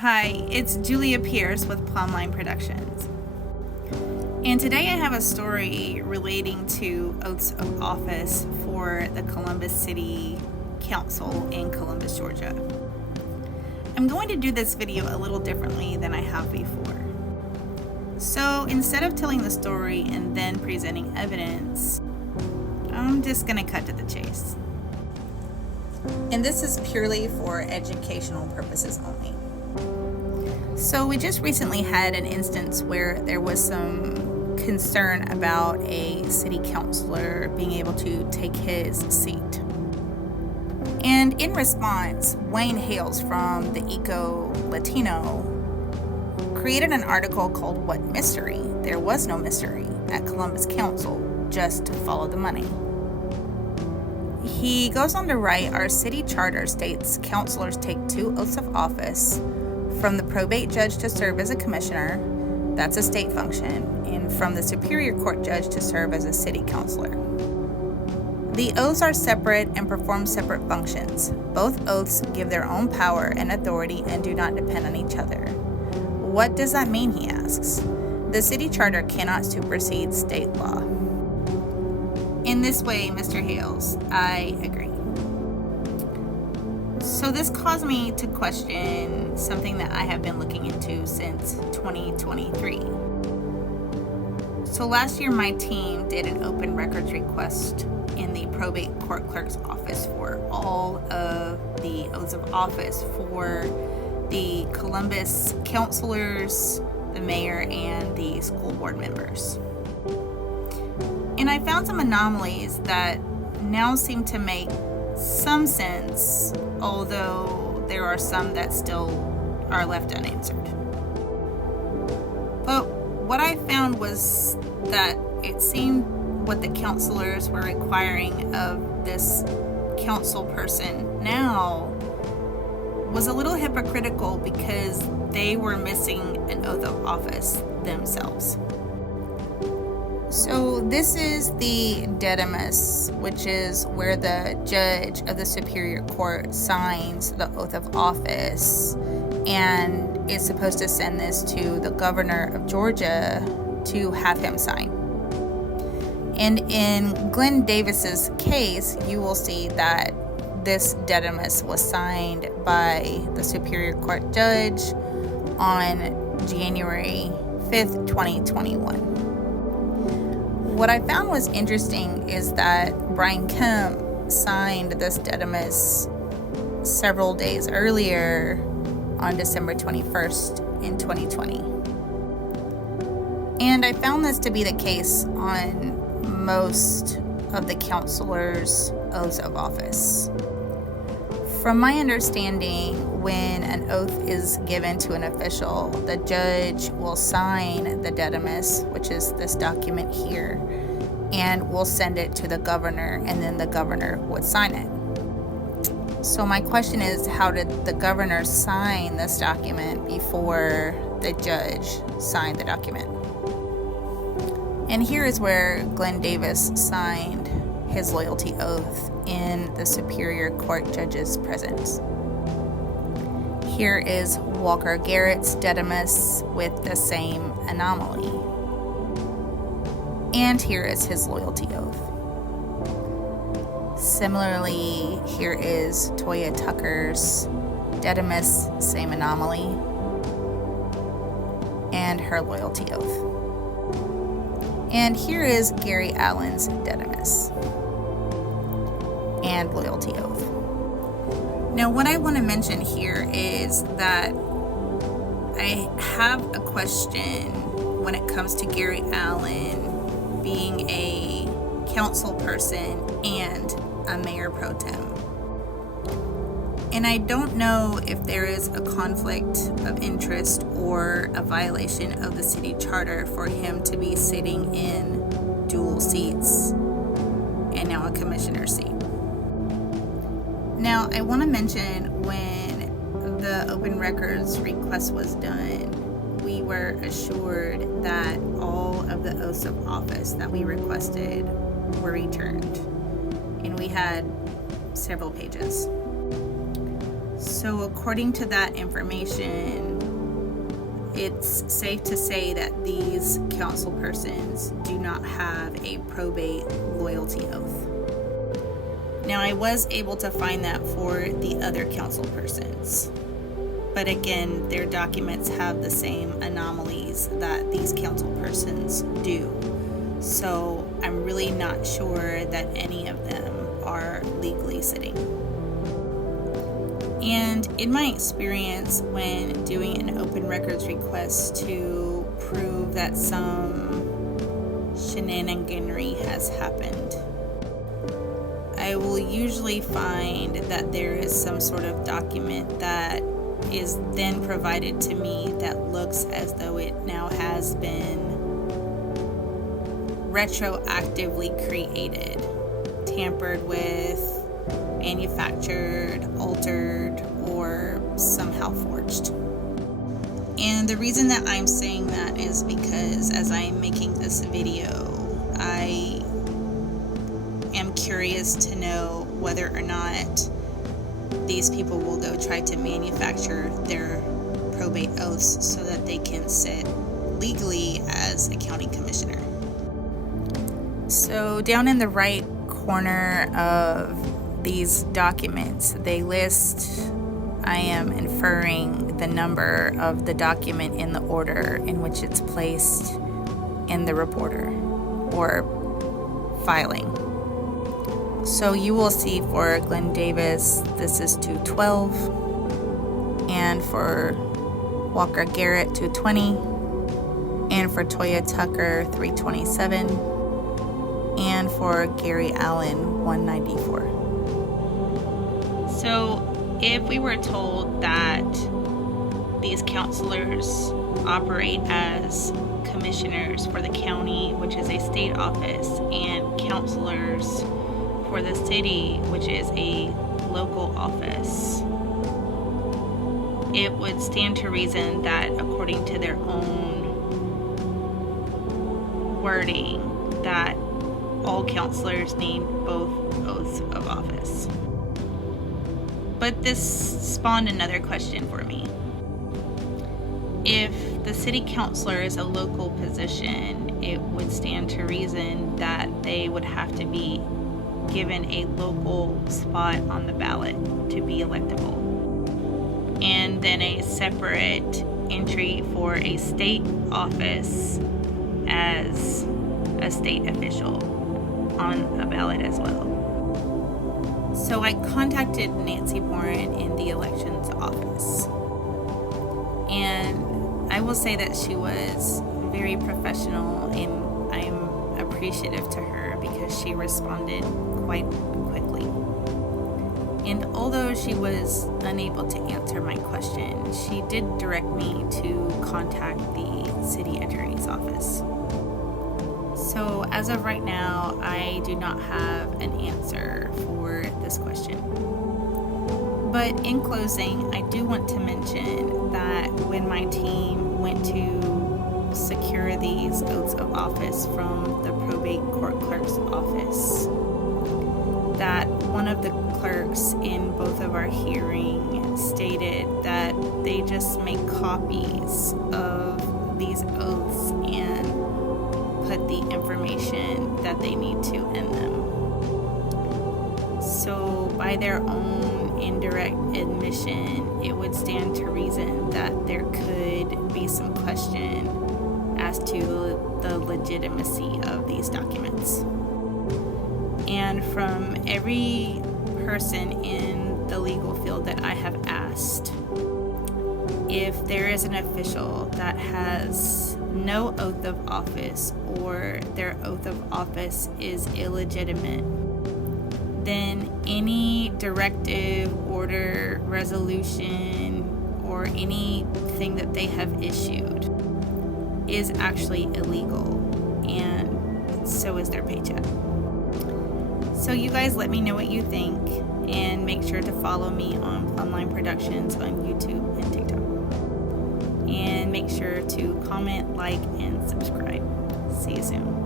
Hi, it's Julia Pierce with Plumline Productions. And today I have a story relating to oaths of office for the Columbus City Council in Columbus, Georgia. I'm going to do this video a little differently than I have before. So instead of telling the story and then presenting evidence, I'm just going to cut to the chase. And this is purely for educational purposes only. So we just recently had an instance where there was some concern about a city councilor being able to take his seat. And in response, Wane Hailes from the Eco Latino created an article called "What Mystery? There Was No Mystery at Columbus Council, Just Follow the Money." He goes on to write, "Our city charter states councilors take 2 oaths of office, from the probate judge to serve as a commissioner, that's a state function, and from the superior court judge to serve as a city councilor. The oaths are separate and perform separate functions. Both oaths give their own power and authority and do not depend on each other." What does that mean, he asks. The city charter cannot supersede state law. In this way, Mr. Hailes, I agree. So this caused me to question something that I have been looking into since 2023. So last year, my team did an open records request in the probate court clerk's office for all of the oaths of office for the Columbus councilors, the mayor, and the school board members. And I found some anomalies that now seem to make some sense, although there are some that still are left unanswered. But what I found was that it seemed what the councilors were requiring of this council person now was a little hypocritical because they were missing an oath of office themselves. So this is the dedimus, which is where the judge of the Superior Court signs the oath of office and is supposed to send this to the governor of Georgia to have him sign. And in Glenn Davis's case, you will see that this dedimus was signed by the Superior Court judge on January 5th, 2021. What I found was interesting is that Brian Kemp signed this dedimus several days earlier on December 21st in 2020. And I found this to be the case on most of the councilors' oaths of office. From my understanding, when an oath is given to an official, the judge will sign the dedimus, which is this document here, and will send it to the governor, and then the governor would sign it. So my question is, how did the governor sign this document before the judge signed the document? And here is where Glenn Davis signed his loyalty oath in the Superior Court judge's presence. Here is Walker Garrett's dedimus with the same anomaly. And here is his loyalty oath. Similarly, here is Toya Tucker's dedimus, same anomaly, and her loyalty oath. And here is Gary Allen's dedimus and loyalty oath. Now, what I want to mention here is that I have a question when it comes to Gary Allen being a council person and a mayor pro tem. And I don't know if there is a conflict of interest or a violation of the city charter for him to be sitting in dual seats and now a commissioner seat. Now, I want to mention when the open records request was done, we were assured that all of the oaths of office that we requested were returned. And we had several pages. So according to that information, it's safe to say that these council persons do not have a probate loyalty oath. Now, I was able to find that for the other council persons, but again, their documents have the same anomalies that these council persons do. So I'm really not sure that any of them are legally sitting. And in my experience when doing an open records request to prove that some shenaniganery has happened, I will usually find that there is some sort of document that is then provided to me that looks as though it now has been retroactively created, tampered with, manufactured, altered, or somehow forged. And the reason that I'm saying that is because as I'm making this video, I am curious to know whether or not these people will go try to manufacture their probate oaths so that they can sit legally as a county commissioner. So down in the right corner of these documents, they list, I am inferring the number of the document in the order in which it's placed in the reporter or filing. So you will see for Glenn Davis, this is 212, and for Walker Garrett, 220, and for Toya Tucker, 327, and for Gary Allen, 194. So if we were told that these councilors operate as commissioners for the county, which is a state office, and councilors for the city, which is a local office, it would stand to reason that according to their own wording, that all councilors need both oaths of office. But this spawned another question for me. If the city councilor is a local position, it would stand to reason that they would have to be given a local spot on the ballot to be electable, and then a separate entry for a state office as a state official on a ballot as well. So I contacted Nancy Boren in the elections office, and I will say that she was very professional, and I'm appreciative to her because she responded quite quickly. And although she was unable to answer my question, she did direct me to contact the city attorney's office. So as of right now, I do not have an answer for this question. But in closing, I do want to mention that when my team went to secure these oaths of office from the probate court clerk's office, that one of the clerks in both of our hearings stated that they just make copies of these oaths and put the information that they need to in them. So by their own indirect admission, it would stand to reason that there could be some question as to the legitimacy of these documents. And from every person in the legal field that I have asked, if there is an official that has no oath of office or their oath of office is illegitimate, then any directive, order, resolution, or anything that they have issued is actually illegal, and so is their paycheck. So you guys let me know what you think, and make sure to follow me on Plumline Productions on YouTube and TikTok. And make sure to comment, like, and subscribe. See you soon.